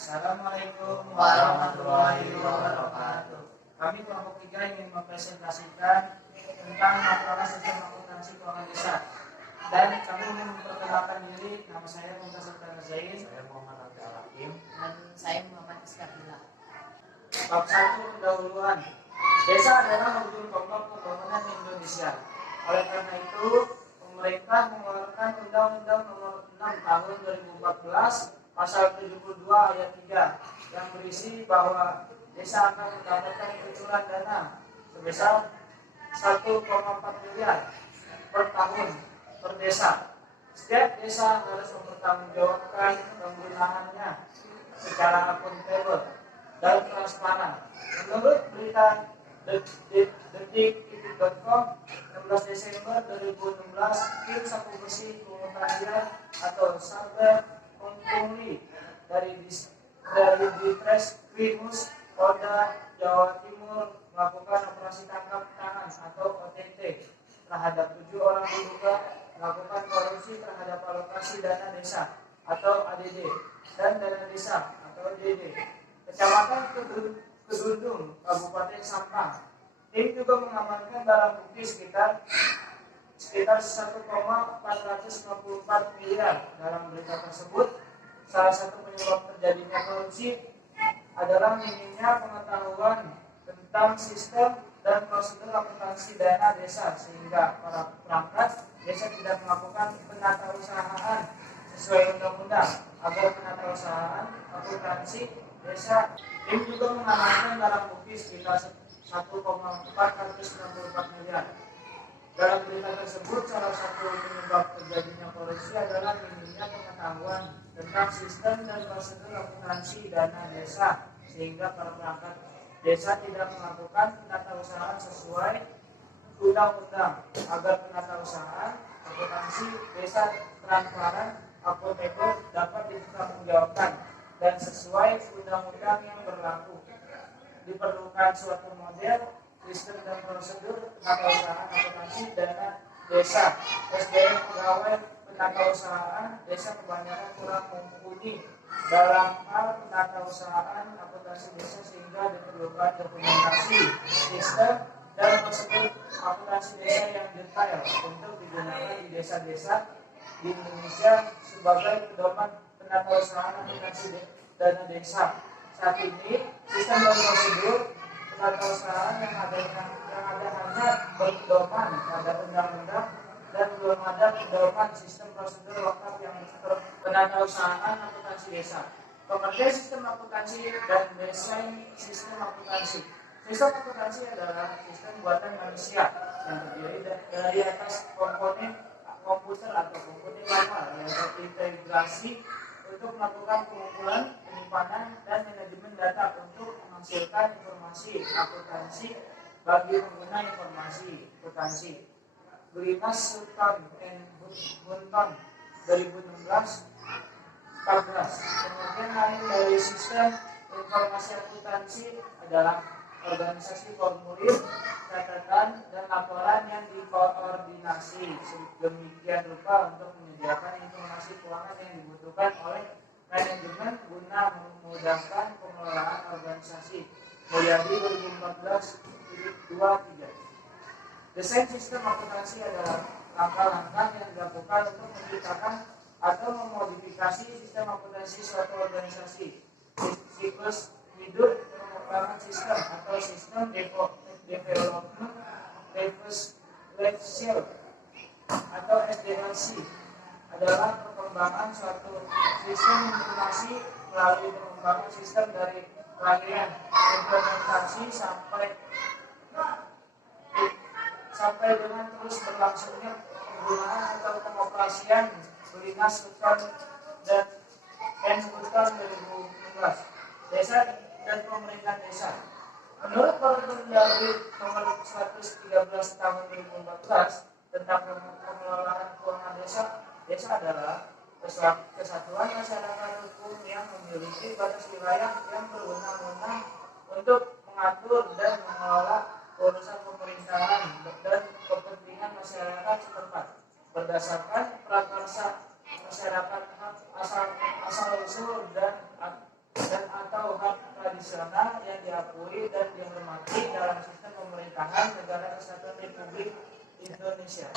Assalamualaikum warahmatullahi wabarakatuh. Kami kelompok 3 ingin mempresentasikan tentang masalah sistem akuntansi keuangan desa. Dan kami ingin memperkenalkan diri. Nama saya Muhammad Sultan Zain. Saya Muhammad Abdul Hakim. Dan saya Muhammad Iskandila. Bab 1 pendahuluan. Desa adalah ujung tombak pembangunan Indonesia. Oleh karena itu, pemerintah mengeluarkan Undang-Undang Nomor 6 Tahun 2014 Pasal 72 ayat 3 yang berisi bahwa desa akan mendapatkan kucuran dana sebesar 1,4 miliar per tahun per desa. Setiap desa harus mempertanggungjawabkan penggunaannya secara akuntabel dan transparan. Menurut berita detik.com 16 Desember 2016, tim sapu bersih pengembalian atau Saber Pungli dari Ditreskrimus Polda Jawa Timur melakukan operasi tangkap tangan atau OTT terhadap 7 orang diduga melakukan korupsi terhadap alokasi dana desa atau ADD dan dana desa atau DD Kecamatan Kedundung, Kabupaten Sampang. Tim juga mengamankan barang bukti sekitar 1,454 miliar. Dalam berita tersebut, salah satu penyebab terjadinya korupsi adalah minimnya pengetahuan tentang sistem dan prosedur akuntansi dana desa, sehingga para perangkat desa tidak melakukan penatausahaan sesuai undang-undang. Agar penatausahaan akuntansi desa, tim juga mengamankan barang bukti sekitar 1,454 miliar. Dalam berita tersebut, salah satu penyebab terjadinya korupsi adalah minimnya pengetahuan tentang sistem dan prosedur akuntansi dana desa, sehingga para perangkat desa tidak melakukan penatausahaan sesuai undang-undang. Agar penatausahaan akuntansi desa transparan, akuntabel, dapat dipertanggungjawabkan dan sesuai undang-undang yang berlaku, diperlukan suatu model sistem dan prosedur penatausahaan akuntansi dana desa. SDM pegawai penatausahaan desa kebanyakan kurang mumpuni dalam hal penatausahaan akuntansi desa, sehingga diperlukan dokumentasi sistem dan prosedur akuntansi desa yang detail untuk digunakan di desa-desa di Indonesia sebagai pedoman penatausahaan akuntansi dana desa. Saat ini sistem dan prosedur penatausahaan yang ada hanya berpedoman pada undang-undang dan belum ada pedoman sistem prosedur lokal yang penatausahaan akuntansi desa. Pengertian sistem akuntansi dan desain sistem akuntansi. Sistem akuntansi adalah sistem buatan manusia yang terdiri dari atas komponen komputer atau komponen manual yang terintegrasi untuk melakukan pengumpulan, penyimpanan, dan manajemen data untuk menghasilkan informasi akuntansi bagi pengguna informasi akuntansi. Grimas Sultan and Bunton 2016-14. Kemudian lain dari sistem informasi akuntansi adalah organisasi formulir, catatan, dan laporan yang dikoordinasi sedemikian rupa untuk menyediakan informasi keuangan yang dibutuhkan oleh manajemen guna memudahkan pengelolaan organisasi. Mulyadi 2014-23. Desain sistem akuntansi adalah langkah-langkah yang dilakukan untuk menciptakan atau memodifikasi sistem akuntansi suatu organisasi. Siklus hidup pengembangan sistem atau sistem development level atau SDLC adalah perkembangan suatu sistem informasi melalui pengembangan sistem dari kelahiran implementasi sampai dengan terus berlangsungnya penggunaan atau pengoperasian. Grimas Sultan dan Bunton 2016. Desa dan pemerintahan desa. Menurut Permendagri Nomor 113 Tahun 2014 tentang pengelolaan keuangan desa, desa adalah kesatuan masyarakat hukum yang memiliki batas wilayah yang berwenang-wenang untuk mengatur dan mengelola urusan pemerintahan dan kepentingan masyarakat setempat berdasarkan prakarsa masyarakat asal usul dan nasional yang diakui dan dihormati dalam sistem pemerintahan Negara Kesatuan Republik Indonesia.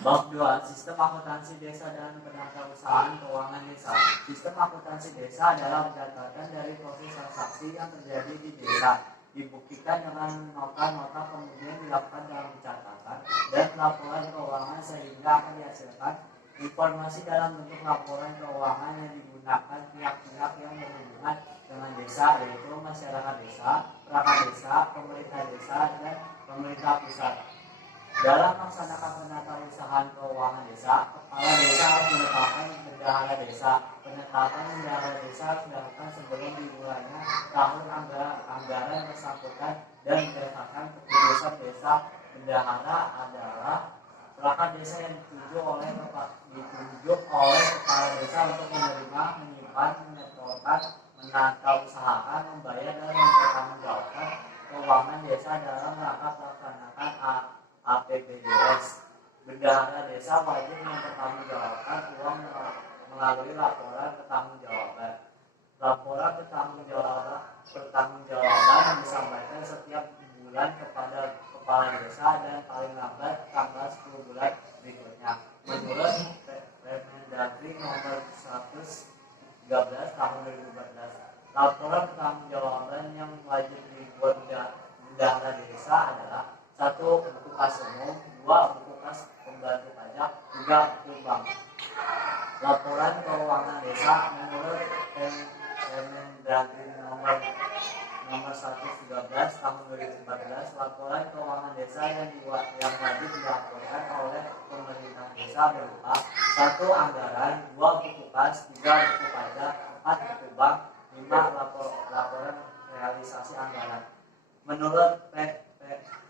Bab 2. Sistem akuntansi desa dan penatausahaan keuangan desa. Sistem akuntansi desa adalah pencatatan dari proses transaksi yang terjadi di desa, dibuktikan dengan nota-nota, kemudian dilakukan dalam pencatatan dan laporan keuangan sehingga akan dihasilkan informasi dalam bentuk laporan keuangan yang digunakan pihak-pihak yang berhubungan dengan desa, yaitu masyarakat desa, perangkat desa, pemerintah desa, dan pemerintah pusat. Dalam melaksanakan penatausahaan keuangan desa, kepala desa harus menetapkan bendahara desa. Penetapan bendahara desa harus dilakukan sebelum dimulainya tahun anggaran bersangkutan dan berdasarkan keputusan desa. Bendahara adalah perangkat desa yang ditunjuk oleh kepala desa untuk menerima, menyimpan, menyetorkan, menatausahakan, membayar, dan mempertanggungjawabkan keuangan desa dalam rangka melaksanakan APBDS. Bendahara desa wajib mempertanggungjawabkan uang melalui laporan pertanggungjawaban. Laporan pertanggungjawaban disampaikan setiap bulan kepada kepala desa dan paling lambat tanggal 10 bulan berikutnya. Menurut Permendagri nomor 113 tahun 2014, laporan pertanggungjawaban yang wajib dibuat bendahara desa adalah: 1. Buku kas umum, 2. Buku kas pembantu pajak, 3. Buku bank. Laporan keuangan desa menurut Permendagri nomor 113 tahun 2014, laporan keuangan desa yang wajib dilaporkan oleh pemerintah desa berupa: 1. Anggaran, 2. Buku kas, 3. Buku pajak, 4. Buku bank, 5. Laporan realisasi anggaran. Menurut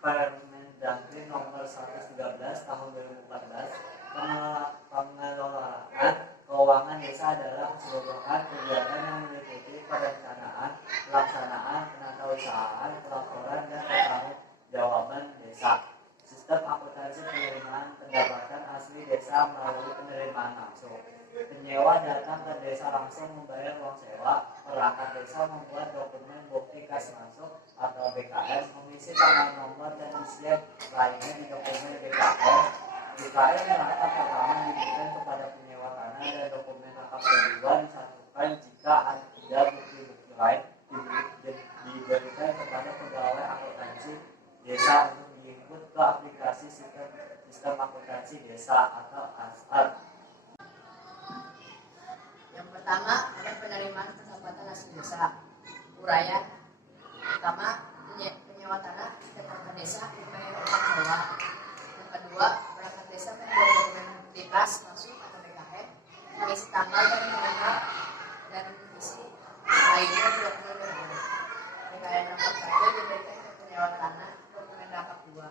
Permendagri nomor 113 tahun 2014, pengelolaan keuangan desa adalah keseluruhan kegiatan yang meliputi perencanaan, pelaksanaan, penatausahaan, pelaporan, dan pertanggungjawaban desa. Sistem akuntansi penerimaan pendapatan asli desa melalui penerimaan langsung. Penyewa datang ke desa langsung membayar uang sewa. Perangkat desa membuat dokumen bukti kas masuk atau BKS, mengisi tanggal, nomor, dan isian lainnya di dokumen BKS. BKS rangkap pertama diberikan kepada penyewa tanah dan dokumen rangkap kedua disatukan jika ada bukti-bukti lain diberikan kepada pegawai akuntansi desa untuk diinput ke aplikasi sistem akuntansi desa atau ASAR. Yang pertama ada penerimaan pendapatan asli desa. Uraian pertama, penyewa tanah dan perangkat desa membayar upah sewa. Yang kedua, perangkat desa membuat dokumen bukti kas masuk atau BKN, mengisi tanggal dan nomor dan isi lainnya di dokumen BKN. BKN rangkap 1 diberikan ke penyewa tanah, dokumen rangkap 2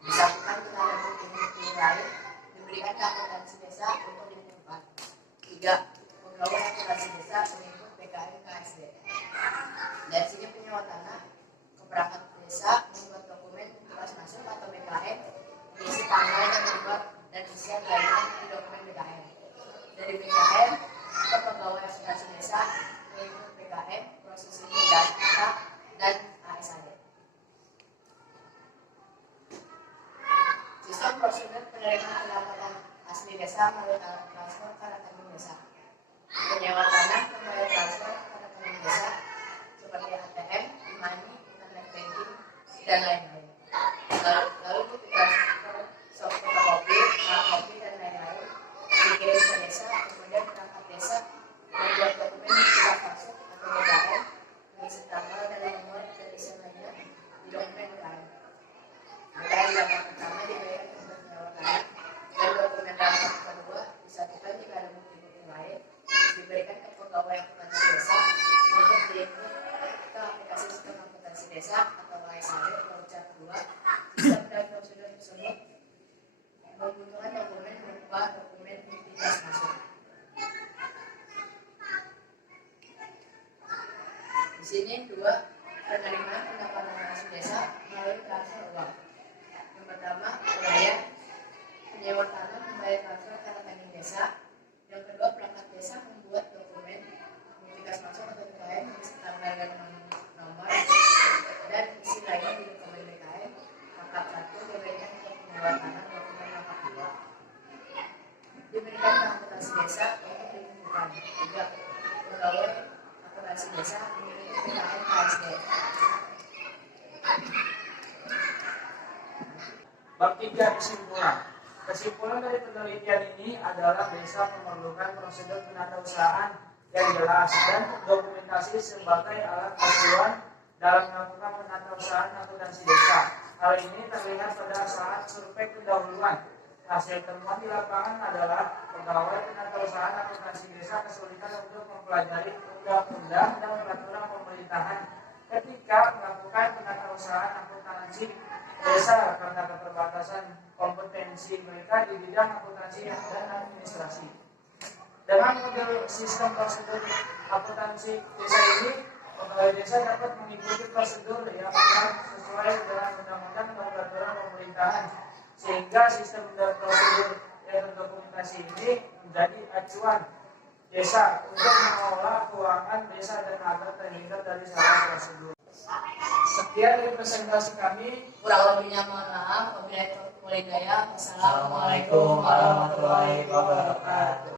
disatukan dengan bukti lain diberikan ke akuntansi desa untuk diinput. 3. Pegawai akuntansi desa menginput BKN KSD. Dari sini penyewa tanah ke perangkat desa membuat dokumen kas masuk atau BKN, isi tanggal dan nomor dan isian lainnya di dokumen BKN. Dari BKN ke pegawai akuntansi desa menginput BKN, proses ini data dan ASAD. Sistem prosedur penerimaan pendapatan asli desa melalui transfer ke rekening desa. Penyewa tanah membayar transfer ke rekening desa seperti ATM, e-money, internet banking, dan lain-lain. Lalu ditransfer fotokopi, hardcopy, dan lain-lain dikirim ke desa. Kemudian perangkat desa membuat dokumen kas masuk atau BKN, mengisi tanggal dan nomor dan isi lainnya di dokumen BKN. BKN rangkap pertama dibayar ke penyewa tanah dan dokumen rangkap kedua disatukan jika ada bukti-bukti lain diberikan ke pegawai akuntansi desa untuk diinput ke aplikasi sistem akuntansi desa atau ASAD. Voucher kedua, sistem dan prosedur tersebut membutuhkan dokumen berupa dokumen bukti kas masuk. Di sini 2. Penerimaan pendapatan asli desa melalui transfer uang. Yang pertama, uraian penyewa tanah membayar transfer ke rekening desa. Yang kedua, perangkat desa membuat dokumen bukti kas masuk atau BKN mengisi tanggal pegawai akuntansi desa mengikuti PKN KSD. Bab 3 kesimpulan. Kesimpulan dari penelitian ini adalah desa memerlukan prosedur penatausahaan yang jelas dan dokumentasi sebagai alat acuan dalam melakukan penatausahaan akuntansi desa. Hal ini terlihat pada saat survei pendahuluan. Hasil temuan di lapangan adalah pegawai penatausahaan akuntansi desa kesulitan untuk mempelajari undang-undang dan peraturan pemerintahan ketika melakukan penatausahaan akuntansi desa karena keterbatasan kompetensi mereka di bidang akuntansi dan administrasi. Dengan model sistem prosedur akuntansi desa ini, pegawai desa dapat mengikuti prosedur yang sesuai dengan undang-undang dan peraturan pemerintahan, sehingga sistem dan prosedur yang terdokumentasi ini menjadi acuan desa untuk mengelola keuangan desa dan agar terhindar dari salah prosedur. Sekian dari presentasi kami. Kurang lebihnya mohon maaf. Wabillahi taufiq wal hidayah. Wassalamualaikum Assalamualaikum warahmatullahi wabarakatuh.